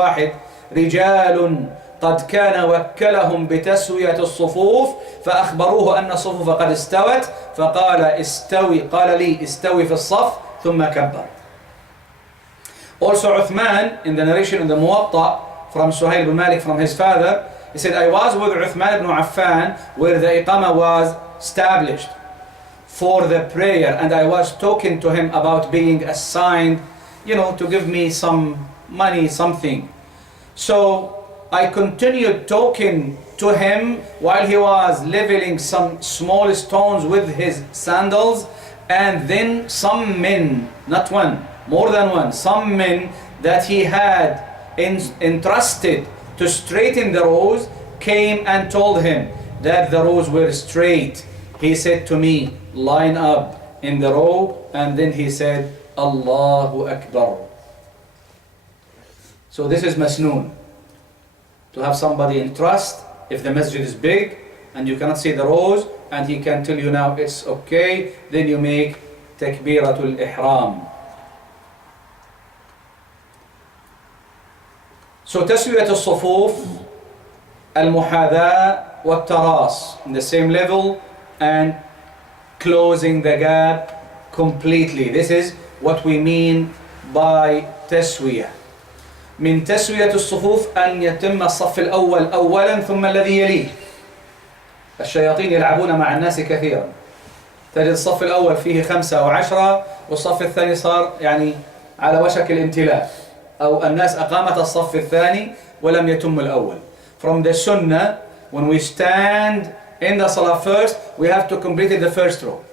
واحد رجال قد كان وكلهم بتسوية الصفوف فأخبروه أن الصفوف قد استوت فقال استوي، قال لي استوي في الصف ثم كبر. Also Uthman, in the narration in the Muwatta from Suhail ibn Malik from his father, he said, I was with Uthman ibn Affan where the Iqamah was established for the prayer, and I was talking to him about being assigned, to give me some money, something. So I continued talking to him while he was leveling some small stones with his sandals, and then some men, not one, more than one, some men that he had entrusted to straighten the rows came and told him that the rows were straight. He said to me, line up in the row, and then he said, Allahu Akbar. So this is masnoon. To have somebody in trust, if the masjid is big and you cannot see the rows and he can tell you now it's okay, then you make takbiratul ihram. So taswiyat al-sufuf, al-muhadha wa taras, in the same level and closing the gap completely. This is what we mean by taswiyah. من تسوية الصفوف أن يتم الصف الأول أولا ثم الذي يليه. الشياطين يلعبون مع الناس كثيرا. تجد الصف الأول فيه 5 أو 10 والصف الثاني صار على وشك الامتلاء، أو الناس أقامت الصف الثاني ولم يتم الأول. From the sunnah, when we stand in the salah first, we have to complete the first row.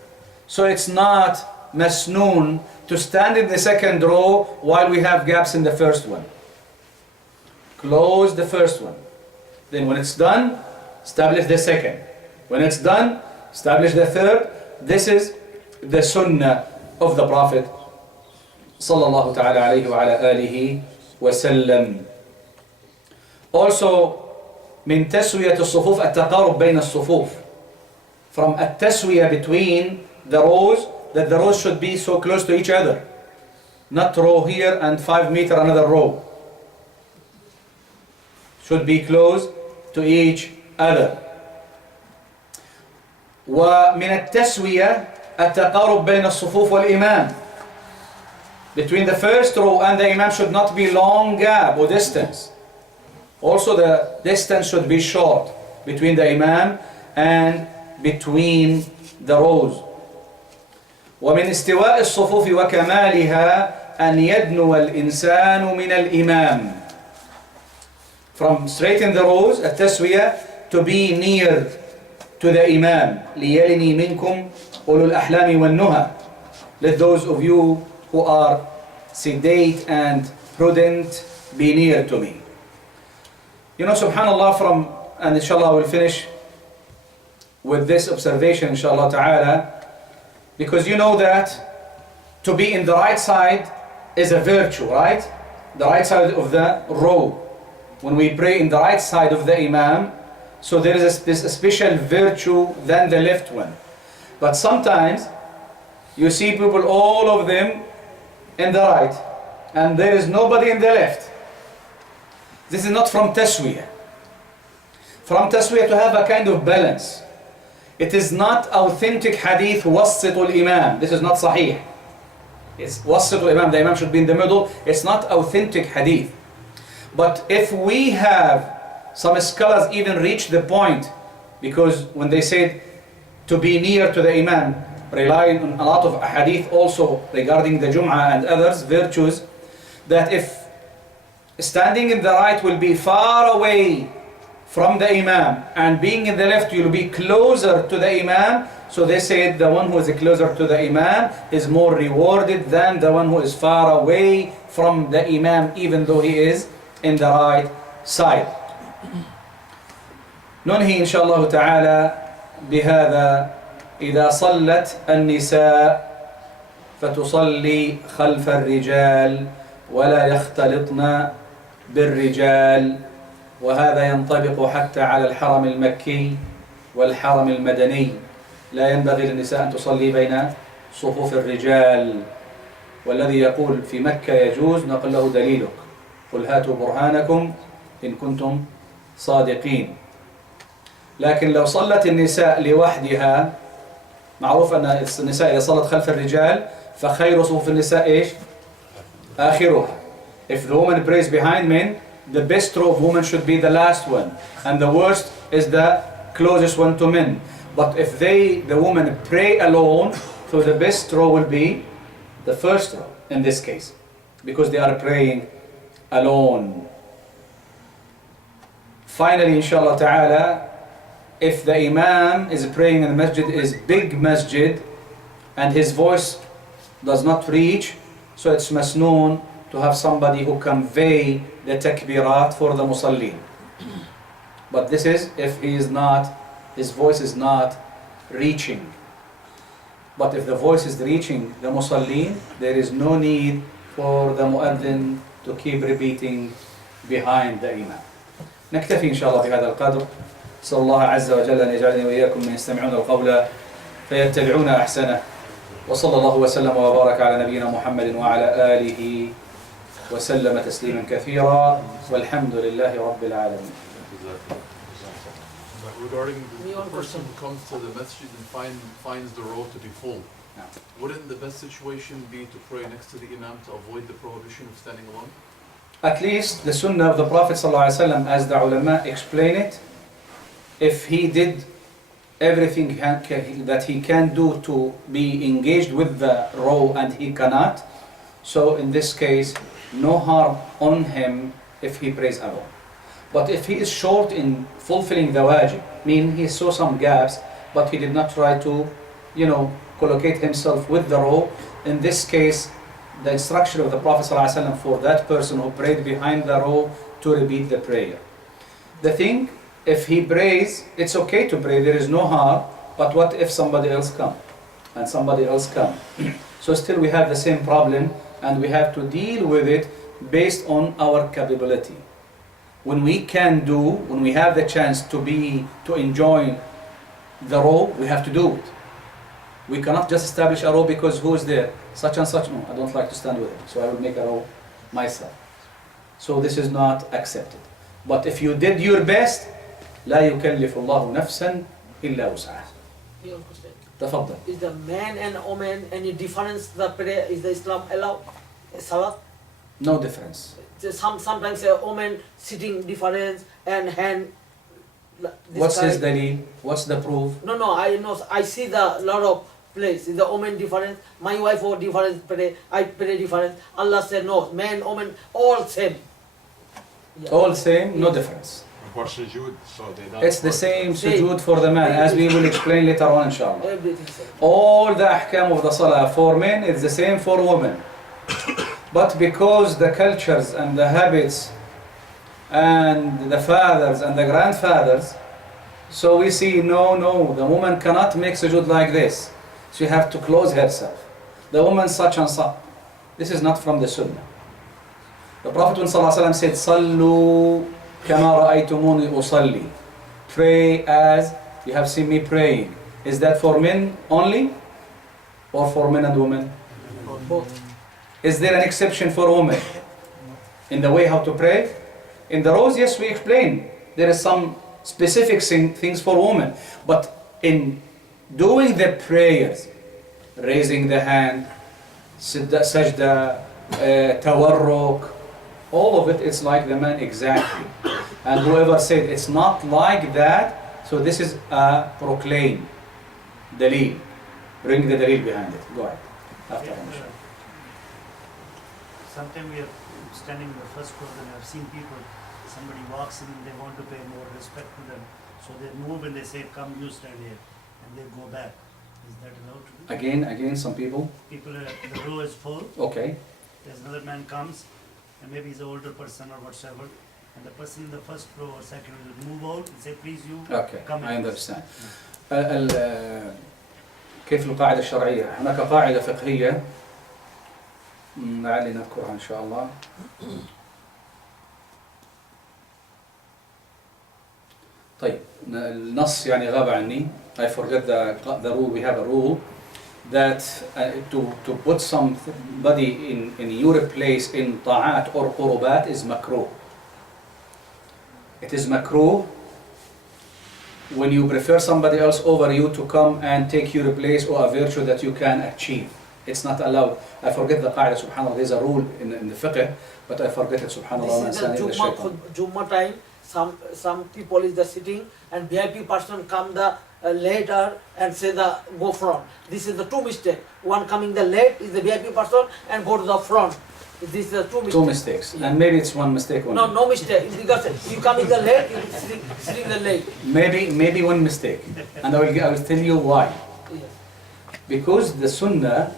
So it's not masnoon to stand in the second row while we have gaps in the first one. Close the first one. Then when it's done, establish the second. When it's done, establish the third. This is the sunnah of the Prophet sallallahu ta'ala alayhi wa ala alihi wa sallam. Also, من تسوية الصفوف التقارب بين الصفوف. From التسوية between the rows, that the rows should be so close to each other. Not row here and 5 meters another row. Should be close to each other. ومن التسوية التقارب بين الصفوف والإمام. Between the first row and the imam should not be long gap or distance. Also the distance should be short between the imam and between the rows. ومن استواء الصفوف وكمالها أن يدنو الإنسان من الإمام. From straighten the rows, التسوية, to be near to the imam. ليلني منكم أولو الأحلام والنهى. Let those of you who are sedate and prudent be near to me. Subhanallah, and inshallah we'll finish with this observation inshallah ta'ala, because you know that to be in the right side is a virtue, right? The right side of the row. When we pray in the right side of the imam, so there is a special virtue than the left one. But sometimes you see people, all of them in the right, and there is nobody in the left. This is not from taswiyah. From taswiyah to have a kind of balance. It is not authentic hadith wassitul imam. This is not sahih. It's wassitul imam. The imam should be in the middle. It's not authentic hadith. But if we have, some scholars even reach the point, because when they said to be near to the imam, relying on a lot of hadith also regarding the Jum'ah and others virtues, that if standing in the right will be far away from the imam and being in the left you'll be closer to the imam, so they said the one who is closer to the imam is more rewarded than the one who is far away from the imam, even though he is in the right side. ننهي إن شاء الله تعالى بهذا. إذا صلت النساء فتصلي خلف الرجال ولا يختلطن بالرجال، وهذا ينطبق حتى على الحرم المكي والحرم المدني. لا ينبغي للنساء أن تصلي بين صفوف الرجال، والذي يقول في مكة يجوز نقول له دليلك. قل هاتوا برهانكم إن كنتم صادقين. لكن لو صلت النساء لوحدها، معروف أن النساء إذا صلت خلف الرجال فخير صفوف النساء إيش؟ آخرها. If the woman prays behind men, the best row of women should be the last one, and the worst is the closest one to men. But if the woman pray alone, so the best row will be the first row in this case, because they are praying alone. Finally, inshallah ta'ala, if the imam is praying in the masjid is big masjid and his voice does not reach, so it's masnoon to have somebody who convey the takbirat for the musallin. But this is if his voice is not reaching. But if the voice is reaching the musallin, there is no need for the muaddin to keep repeating behind the imam. نكتفي إن شاء الله بهذا القدر. أسأل الله عز وجل أن يجعلني وإياكم من يستمعون القول فيتبعون أحسنه. وصلى الله وسلم وبارك على نبينا محمد وعلى آله وسلم تسليما كثيرا والحمد لله رب العالمين. Regarding the person who comes to the masjid and finds the row to be full, wouldn't the best situation be to pray next to the imam to avoid the prohibition of standing alone? At least the sunnah of the Prophet ﷺ, as the ulama explain it, if he did everything that he can do to be engaged with the row and he cannot, so in this case, no harm on him if he prays alone. But if he is short in fulfilling the wajib, meaning he saw some gaps, but he did not try to, collocate himself with the row, in this case, the instruction of the Prophet ﷺ for that person who prayed behind the row to repeat the prayer. The thing, if he prays, it's okay to pray, there is no harm, but what if somebody else come? And somebody else come? So still we have the same problem, and we have to deal with it based on our capability. When we have the chance to enjoy the row, we have to do it. We cannot just establish a row because who is there? Such and such, no, I don't like to stand with him, so I will make a row myself. So this is not accepted. But if you did your best, لا يكلف الله نفسا إلا وسعها. تفضل. Is the man and woman any difference? The prayer is the Islam allow salat? No difference. Sometimes a woman sitting different and hand. What's his dalil? What's the proof? No. I know. I see the lot of place. Is the woman different? My wife or different pray. I pray different. Allah said no. Man, woman, all same. Yeah. All same, no difference. For sujood, so they don't. It's the same sujood for the man, as we will explain later on, inshallah. Everything same. All the ahkam of the salah for men is the same for women. But because the cultures and the habits and the fathers and the grandfathers, so we see no, the woman cannot make sujood like this. She have to close herself. The woman such and such. This is not from the sunnah. The Prophet ﷺ said, Sallu kama ra'aytumuni usalli. Pray as you have seen me praying. Is that for men only? Or for men and women? Both. Is there an exception for women in the way how to pray? In the rows, yes, we explain. There is some specific things for women. But in doing the prayers, raising the hand, sajda, tawarruk, all of it, it's like the man exactly. And whoever said it's not like that, so this is a proclaim, dalil. Bring the dalil behind it. Go ahead. After Sometimes we are standing in the first row and I've seen people, somebody walks in and they want to pay more respect to them. So they move and they say, come you stand here. And they go back. Is that allowed to do? Again, some people. People, the row is full. Okay. There's another man comes and maybe he's an older person or whatsoever. And the person in the first row or second will move out and say, please you come in. I understand. كيف القاعدة الشرعية؟ هناك قاعدة فقهية لعلي نذكرها إن شاء الله. طيب النص يعني غاب عني. I forget the rule. We have a rule that to put somebody in your place in ta'at or qurubat is makruh. It is makruh when you prefer somebody else over you to come and take your place or a virtue that you can achieve. It's not allowed. I forget the qaida, subhanAllah, there's a rule in the fiqh, but I forget it, subhanAllah. This is the Jummah time. Some people is the sitting and VIP person come the later and say the go front. This is the two mistake. One coming the late is the VIP person and go to the front. This is the two mistakes. Two mistakes, and maybe it's one mistake only. No mistake. Because you come in the late, you sitting the late. Maybe one mistake, and I will tell you why. Yes. Because the sunnah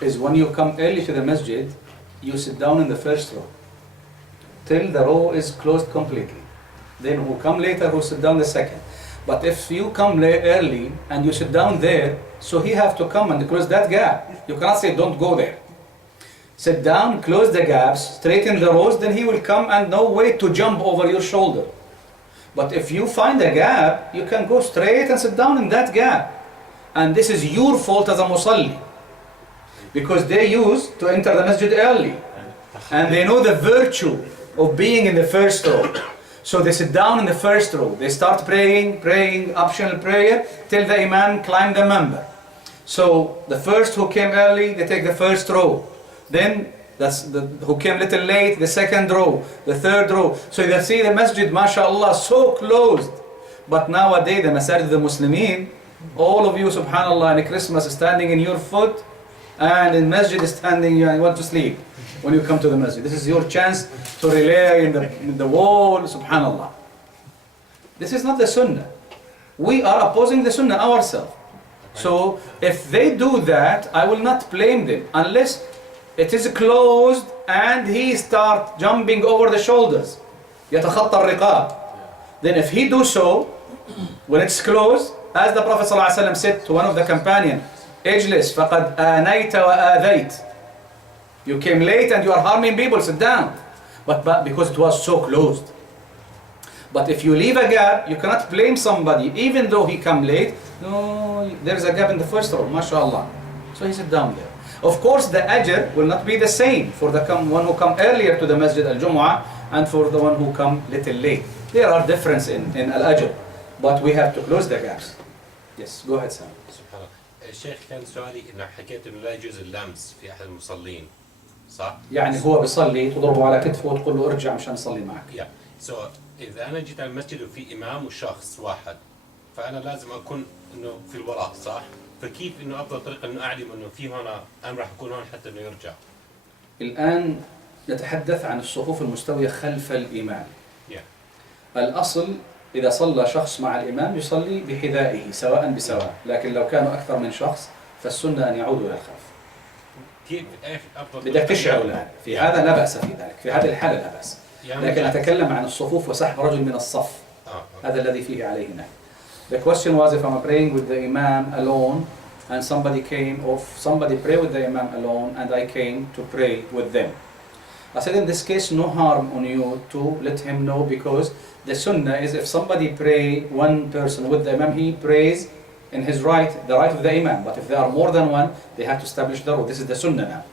is when you come early to the masjid, you sit down in the first row till the row is closed completely. Then who come later, who sit down the second. But if you come early and you sit down there, so he have to come and close that gap. You cannot say don't go there. Sit down, close the gaps, straighten the rows, then he will come and no way to jump over your shoulder. But if you find a gap, you can go straight and sit down in that gap. And this is your fault as a musalli. Because they used to enter the masjid early. And they know the virtue of being in the first row. So they sit down in the first row. They start praying optional prayer till the imam climb the member. So the first who came early, they take the first row. Then who came little late, the second row, the third row. So you see the masjid, mashallah, so closed. But nowadays the masajid the Muslimin, all of you subhanallah in Christmas standing in your foot, and in masjid standing, you want to sleep when you come to the masjid. This is your chance to rely in the wall, subhanallah. This is not the sunnah. We are opposing the sunnah ourselves. So if they do that, I will not blame them unless it is closed and he start jumping over the shoulders. يتخطى الرقاب. Then if he do so, when it's closed, as the Prophet ﷺ said to one of the companions, اجلس فقد آنيت وآذيت. You came late and you are harming people, sit down. But because it was so closed. But if you leave a gap, you cannot blame somebody, even though he come late. No, there is a gap in the first row, mashallah. So he sit down there. Of course, the ajr will not be the same for the one who come earlier to the Masjid al-Jumu'ah and for the one who come little late. There are difference in al-ajr, but we have to close the gaps. Yes, go ahead, Sam. سبحان الله. الشيخ كان سؤالي انه حكيت انه لا يجوز اللمس في احد المصلين صح؟ يعني هو بيصلي تضربه على كتفه وتقول له ارجع مشان نصلي معك. يا سو اذا انا جيت على المسجد وفي امام وشخص واحد فانا لازم اكون انه في الوراء صح؟ فكيف انه افضل طريقه انه اعلم انه في هنا انا راح اكون هون حتى انه يرجع؟ الان نتحدث عن الصفوف المستويه خلف الامام. الأصل إذا صلى شخص مع الإمام يصلي بحذائه سواء بسواء، لكن لو كانوا أكثر من شخص فالسنة أن يعودوا إلى الخلف. كيف افضل بدك تشعر الآن في هذا لا بأس في ذلك، في هذه الحالة لا بأس. لكن أتكلم عن الصفوف وسحب رجل من الصف. هذا الذي فيه عليه نهي. The question was if I'm praying with the Imam alone and somebody came, or somebody pray with the Imam alone and I came to pray with them. I said in this case no harm on you to let him know, because the sunnah is if somebody pray one person with the Imam, he prays in his right, the right of the Imam. But if there are more than one, they have to establish the row. This is the sunnah now.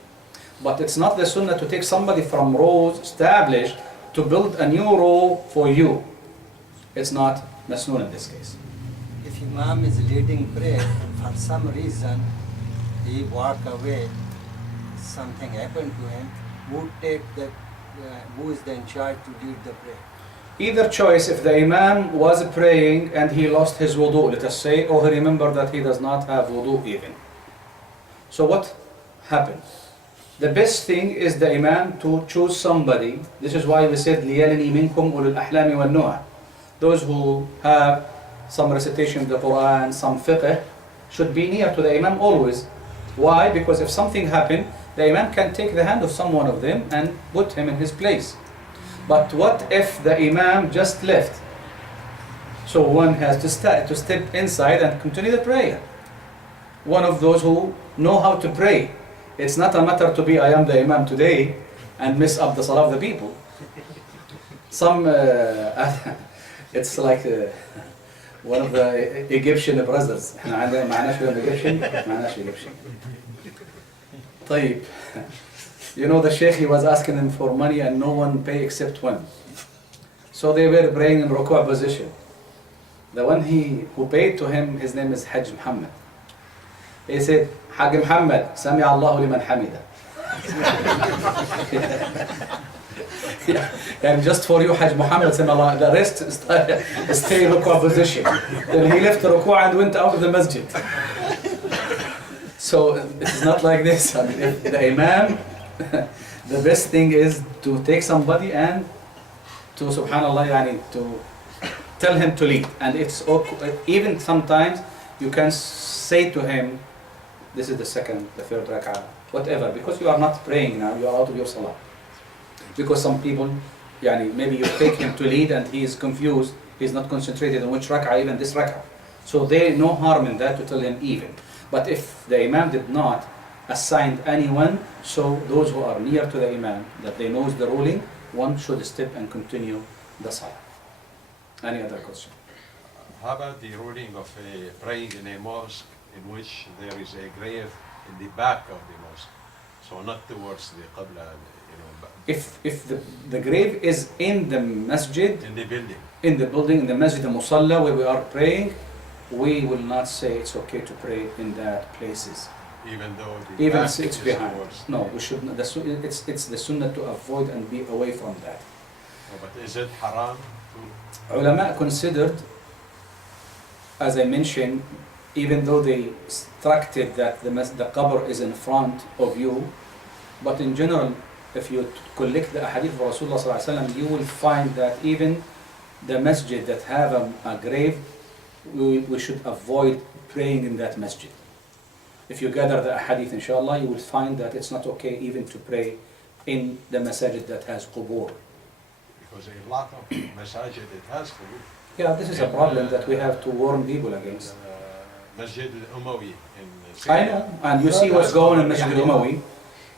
But it's not the sunnah to take somebody from rows established to build a new row for you. It's not masnoon in this case. If Imam is leading prayer, for some reason he walk away, something happened to him, who is then in charge to lead the prayer? Either choice, if the Imam was praying and he lost his wudu, let us say, or he remembered that he does not have wudu even. So what happened? The best thing is the Imam to choose somebody. This is why we said لِيَلِنِي مِنْكُمْ أُولُو الْأَحْلَامِ وَالنُّهَى. Those who have some recitation of the Quran, some fiqh, should be near to the Imam always. Why? Because if something happened, the Imam can take the hand of someone of them and put him in his place. But what if the Imam just left? So one has to step inside and continue the prayer. One of those who know how to pray. It's not a matter to be I am the Imam today and mess up the salah of the people. Some, it's like one of the Egyptian brothers. احنا عندنا معناش Egyptian معناش Egyptian. طيب. You know the sheikh, he was asking him for money and no one pay except one. So they were praying in ruku' position. The one who paid to him, his name is Hajj Muhammad. He said, Hajj Muhammad, Sami Allahu liman hamida. And just for you, Hajj Muhammad, Sami Allah, the rest stay in ruku' position. Then he left the ruku' and went out of the masjid. So it's not like this. I mean, if the imam, the best thing is to take somebody and to, subhanallah, yani, to tell him to lead. And it's okay, even sometimes you can say to him, this is the second, the third rak'ah, whatever, because you are not praying now, you are out of your salah. Because some people, yani, maybe you take him to lead and he is confused, he's not concentrated on which rak'ah, even this rak'ah. So there no harm in that to tell him even. But if the imam did not assign anyone, so those who are near to the imam, that they knows the ruling, one should step and continue the salah. Any other question? How about the ruling of praying in a mosque in which there is a grave in the back of the mosque, so not towards the Qibla, If the grave is in the masjid, in the building? in the building, in the masjid, the musalla where we are praying, we will not say it's okay to pray in that places. Even though the Even back if it's is behind. towards. No, we should not. It's the sunnah to avoid and be away from that. No, but is it haram to? Ulama considered, as I mentioned, even though they instructed that the qabr is in front of you, but in general, if you collect the ahadith of Rasulullah sallallahu alaihi wasallam, you will find that even the masjid that have a grave, we should avoid praying in that masjid. If you gather the ahadith, inshallah, you will find that it's not okay even to pray in the masajid that has qubur. Because a lot of masajid it has qubur. Yeah, this is a problem that we have to warn people against. Masjid al-Umawi in I Syria. know, and you see what's going on in Masjid al-Umawi.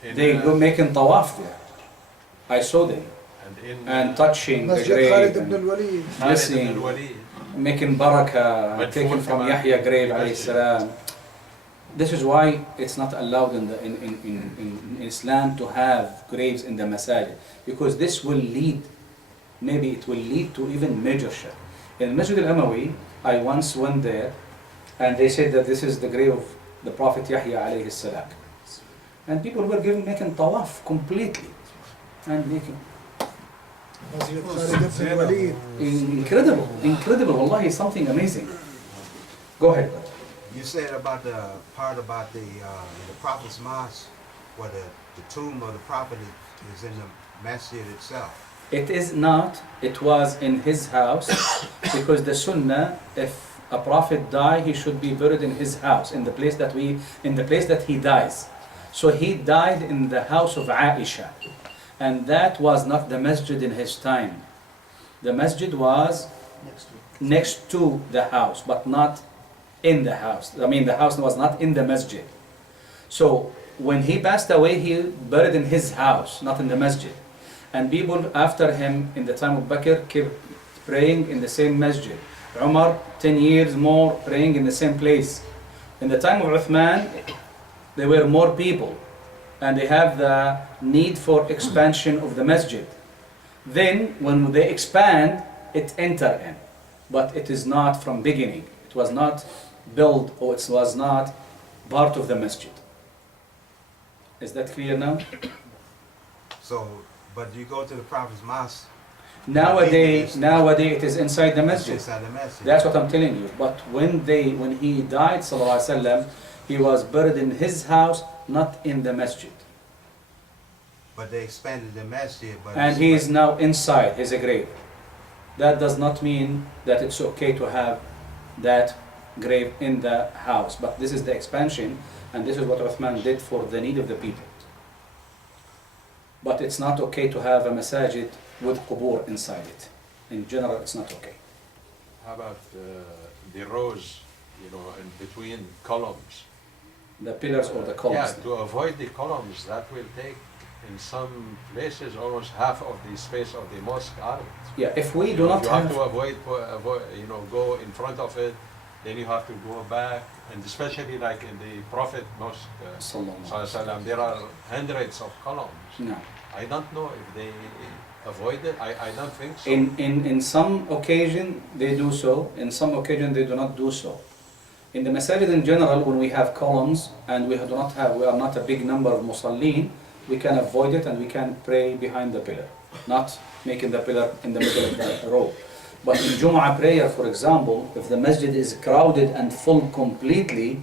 In, They go making tawaf there. I saw them. And touching the Masjid grave, Khalid ibn and al-Walid. blessing, making barakah, But taken food from from Yahya grave, masjid. alayhi salam. This is why it's not allowed in Islam to have graves in the masajid, because this will lead, maybe it will lead to even major shirk. In Masjid al-Umawi, I once went there, and they said that this is the grave of the Prophet Yahya alayhi salam. And people were making tawaf completely, and making Masjid Khalid ibn al-Walid. incredible, wallahi, something amazing. Go ahead. You said about the part about the Prophet's mosque, where the tomb of the Prophet is in the masjid itself. It is not, it was in his house, because the sunnah, if a prophet die, he should be buried in his house, in the place that he dies. So he died in the house of Aisha, and that was not the masjid in his time. The masjid was next to the house, but not in the house. I mean, the house was not in the masjid. So when he passed away, he buried in his house, not in the masjid. And people after him in the time of Bakr kept praying in the same masjid. Umar, 10 years more, praying in the same place. In the time of Uthman, there were more people, and they have the need for expansion of the masjid. Then, when they expand, it enter in. But it is not from beginning. It was not built, or it was not part of the masjid. Is that clear now? So, but you go to the Prophet's mosque, Nowadays it is inside the it's masjid. inside the masjid. That's what I'm telling you. But when he died, sallallahu alaihi wasallam, he was buried in his house, not in the masjid. But they expanded the masjid. But And he is now inside his grave. That does not mean that it's okay to have that grave in the house. But this is the expansion, and this is what Uthman did for the need of the people. But it's not okay to have a masajid with qubur inside it. In general, it's not okay. How about the rows, in between columns? The pillars or the columns. Yeah, to avoid the columns, that will take in some places almost half of the space of the mosque out. Yeah, if we You do know, not you have have, to avoid, go in front of it, then you have to go back, and especially like in the Prophet Mosque, Sallallahu Sallallahu Alaihi Wasallam, there are hundreds of columns. no. I don't know if they avoid it. I don't think so. In some occasion they do so, in some occasion they do not do so. In the masajid in general, when we have columns and we are not a big number of musallin, we can avoid it and we can pray behind the pillar, not making the pillar in the middle of the row. But in Jum'ah prayer, for example, if the masjid is crowded and full completely,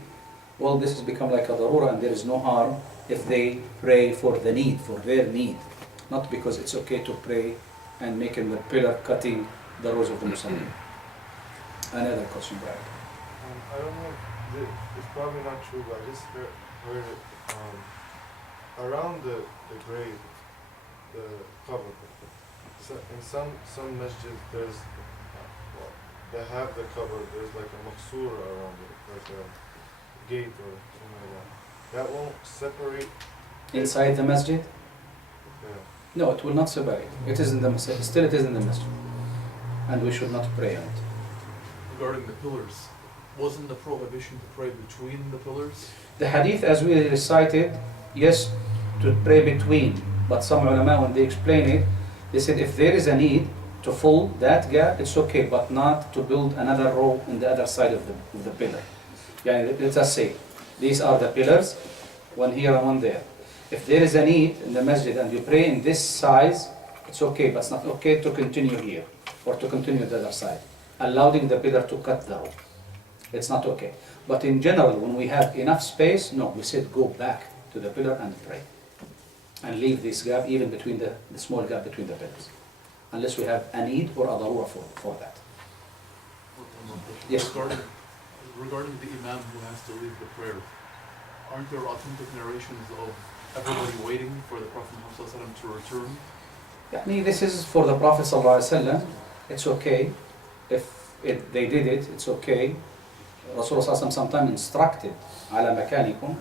well, this has become like a darura, and there is no harm if they pray for the need, for their need, not because it's okay to pray and making the pillar cutting the rows of the musallin. Another question, Brad. I don't know, it's probably not true, but I just heard it. Around the grave, the cover, in some masjids, there's, they have the cover, there's like a maksura around it, like a gate or something like that. That won't separate. Inside the masjid? Yeah. No, it will not separate. It is in the masjid. Still, it is in the masjid, and we should not pray on it. Regarding the pillars, wasn't the prohibition to pray between the pillars? The hadith, as we recited, yes, to pray between. But some ulama, when they explain it, they said if there is a need to fill that gap, it's okay, but not to build another row in the other side of the pillar. Yeah, let us say these are the pillars, one here and one there. If there is a need in the masjid and you pray in this size, it's okay, but it's not okay to continue here or to continue the other side, allowing the pillar to cut the row. It's not okay. But in general, when we have enough space, no, we said go back to the pillar and pray. And leave this gap, even between the small gap between the pillars. Unless we have a need or a darura for that. Yes. Regarding the imam who has to lead the prayer, aren't there authentic narrations of everybody waiting for the Prophet ﷺ to return? Yani this is for the Prophet ﷺ. It's okay. If they did it, it's okay. Rasulullah ﷺ sometimes instructed ala makanikum.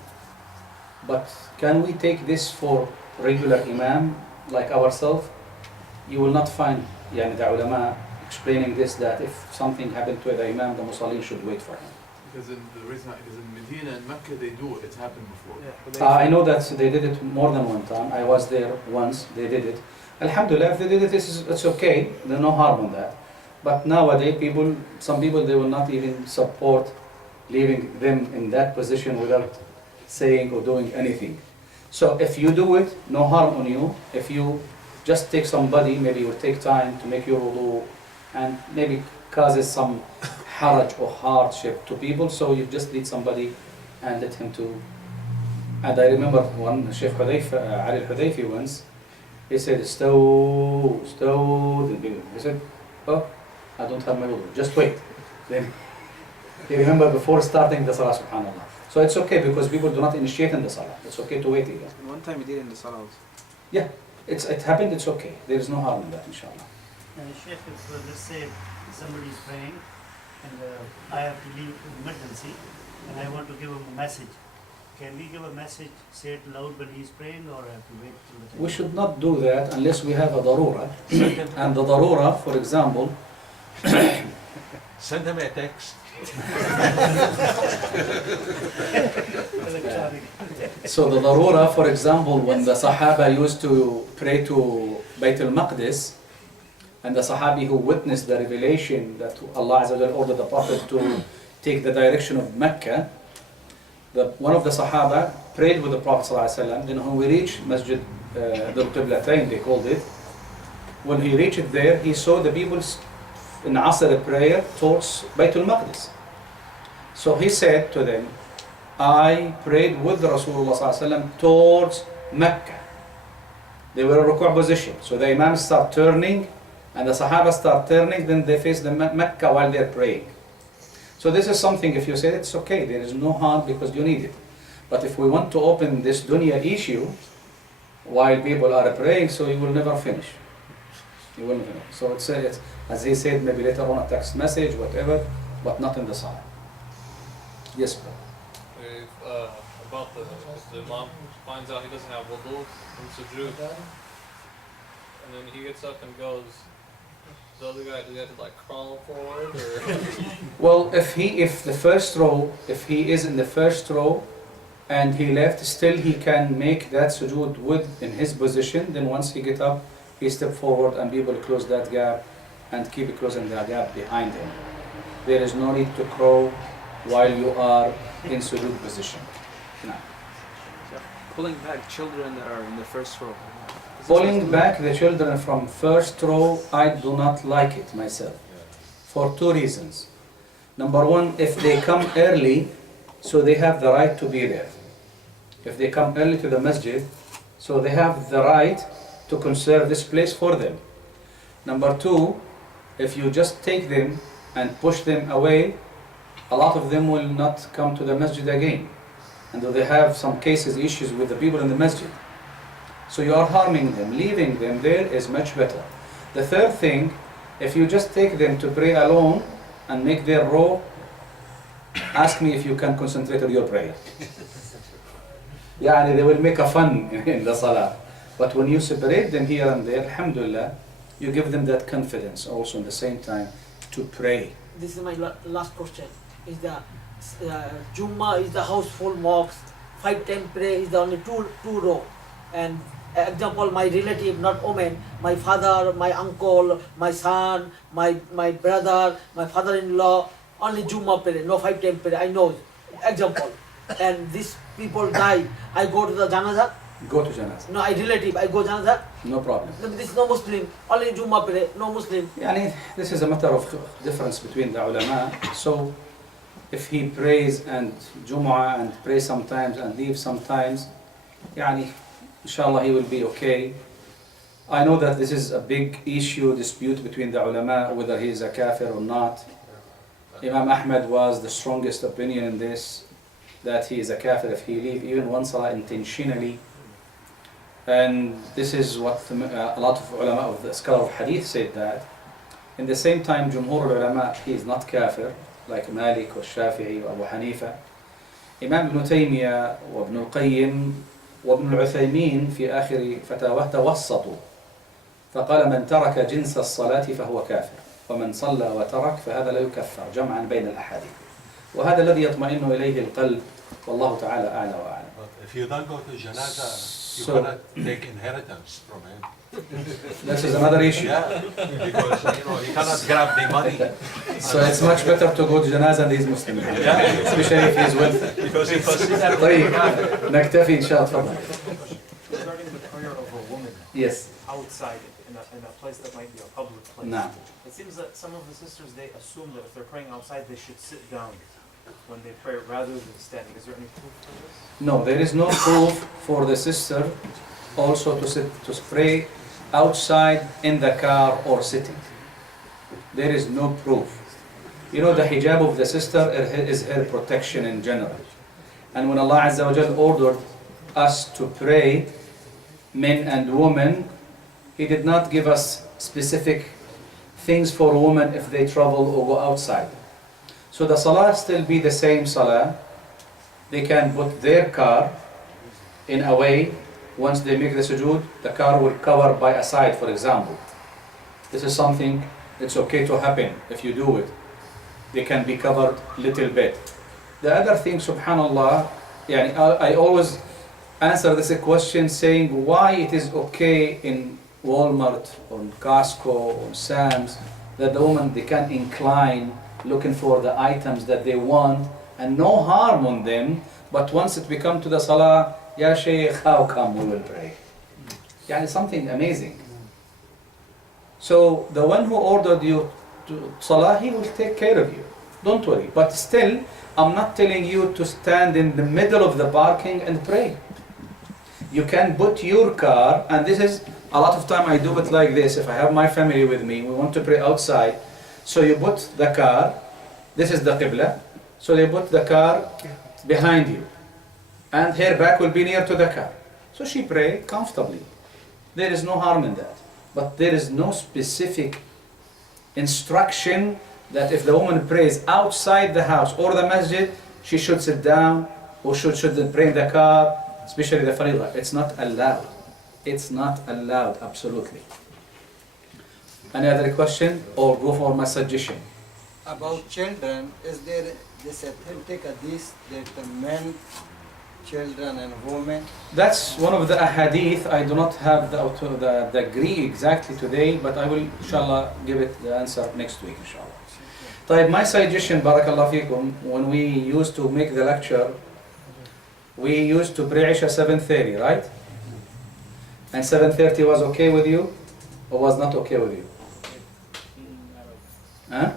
But can we take this for regular imam like ourselves? You will not find yani, the ulama explaining this, that if something happened to the imam, the musallin should wait for him. Because in Medina and Mecca they do it. It's happened before. I know that they did it more than one time. I was there once. They did it. Alhamdulillah, if they did it, it's okay. There's no harm on that. But nowadays, some people, they will not even support leaving them in that position without saying or doing anything. So if you do it, no harm on you. If you just take somebody, maybe it will take time to make your wudu and maybe causes some haraj or hardship to people, so you just lead somebody and let him to. And I remember one Sheikh Hudayfa, Ali al-Hudayfi once, he said, stow. He said, oh, I don't have my wudu, just wait. Then he remembered before starting the salah, subhanAllah. So it's okay because people do not initiate in the salah. It's okay to wait again. One time he did in the salah also. Yeah, it happened, it's okay. There is no harm in that, inshallah. And Sheikh, if let's say somebody is praying and I have to leave emergency and I want to give him a message. Can we give a message, say it loud when he's praying, or have to wait till the time? We should not do that unless we have a darura. And the darura, for example, Send him a text. so the darura, for example, when the Sahaba used to pray to Bayt al-Maqdis, and the Sahabi who witnessed the revelation that Allah Azza wa Jalla ordered the Prophet to take the direction of Mecca, one of the Sahaba prayed with the Prophet ﷺ. Then when we reached Masjid Dhul Qiblatayn, they called it, when he reached there, he saw the people in Asr prayer towards Baytul Maqdis. So he said to them, I prayed with Rasulullah ﷺ towards Mecca. They were in ruku' position. So the Imam start turning and the Sahaba start turning, then they face the Mecca while they're praying. So this is something, if you say it's okay, there is no harm because you need it. But if we want to open this dunya issue while people are praying, so you will never finish. You will never finish. So it's as he said, maybe later on a text message, whatever, but not in the salah. Yes, bro. If a about the imam finds out he doesn't have wudu in sujood, and then he gets up and goes. The other guy, does he have to like crawl forward or? Well, if he is in the first row and he left, still he can make that sujood in his position. Then once he get up, he step forward and be able to close that gap and keep closing the gap behind him. There is no need to crawl while you are in sujood position. No. Pulling back children that are in the first row. Pulling back the children from first row, I do not like it myself, for two reasons. Number one, if they come early, so they have the right to be there. If they come early to the masjid, so they have the right to conserve this place for them. Number two, if you just take them and push them away, a lot of them will not come to the masjid again. And they have some cases, issues with the people in the masjid. So you are harming them. Leaving them there is much better. The third thing, if you just take them to pray alone and make their row, ask me if you can concentrate on your prayer. Yeah, they will make a fun in the salah. But when you separate them here and there, alhamdulillah, you give them that confidence also at the same time to pray. This is my last question. Is the Jummah is the house full mosques, 5 times pray is the only two row. And example, my relative, not woman, my father, my uncle, my son, my brother, my father-in-law, only Jummah pray, no 5 times pray. I know. Example. And these people die. I go to the janazah. Go to janazah. No, I relative. I go janazah. No problem. This is no Muslim. Only Jummah pray, no Muslim. Yani, this is a matter of difference between the ulama. So, if he prays and Jumu'ah and prays sometimes and leaves sometimes, yani, inshallah he will be okay. I know that this is a big issue, dispute between the ulama, whether he is a kafir or not. Imam Ahmad was the strongest opinion in this, that he is a kafir if he leave even one salah intentionally. And this is what a lot of ulama of the scholar of hadith said that. In the same time, Jumhur ulama, he is not kafir, like Malik or Shafi'i or Abu Hanifa. Imam Ibn Taymiyyah or Ibn al-Qayyim وابن العثيمين في آخر فتاواه توسطوا فقال من ترك جنس الصلاة فهو كافر ومن صلى وترك فهذا لا يكفر جمعا بين الأحاديث وهذا الذي يطمئن إليه القلب والله تعالى أعلى وأعلم. If you don't go to janazah, you cannot take inheritance from him. This is another issue. Yeah, because you cannot grab the money. So it's much better to go to janazah than he's Muslim. Yeah. Especially if he's wealthy. Because he considers. طيب نكتفي إن شاء الله. تفضل. Regarding the prayer of a woman Yes. outside in a place that might be a public place. No. It seems that some of the sisters, they assume that if they're praying outside, they should sit down when they pray rather than standing. Is there any proof for this? No, there is no proof for the sister also to pray outside in the car or sitting. There is no proof. You know, the hijab of the sister is her protection in general. And when Allah Azza wa Jal ordered us to pray, men and women, He did not give us specific things for women if they travel or go outside. So the salah still be the same salah. They can put their car in a way, once they make the sujood, the car will cover by a side, for example. This is something it's okay to happen if you do it. They can be covered little bit. The other thing, subhanallah, I always answer this question saying why it is okay in Walmart, on Costco, on Sam's, that the woman, they can incline looking for the items that they want and no harm on them, but once it becomes to the salah, Ya Shaykh, how come we will pray? Something amazing. So the one who ordered you to salah, he will take care of you. Don't worry. But still, I'm not telling you to stand in the middle of the parking and pray. You can put your car, and this is, a lot of time I do it like this. If I have my family with me, we want to pray outside. So you put the car, this is the Qibla, so you put the car behind you. And her back will be near to the car. So she pray comfortably. There is no harm in that. But there is no specific instruction that if the woman prays outside the house or the masjid, she should sit down Or should pray in the car, especially the faridah? It's not allowed. It's not allowed, absolutely. Any other question? Or go for my suggestion? About children, is there this authentic hadith that the men, children and women? That's one of the ahadith. I do not have the degree exactly today, but I will, inshallah, give it the answer next week, inshallah. طيب, my suggestion, barakallah fikum, when we used to make the lecture, we used to pray Isha 7:30, right? And 7:30 was okay with you, or was not okay with you? Huh?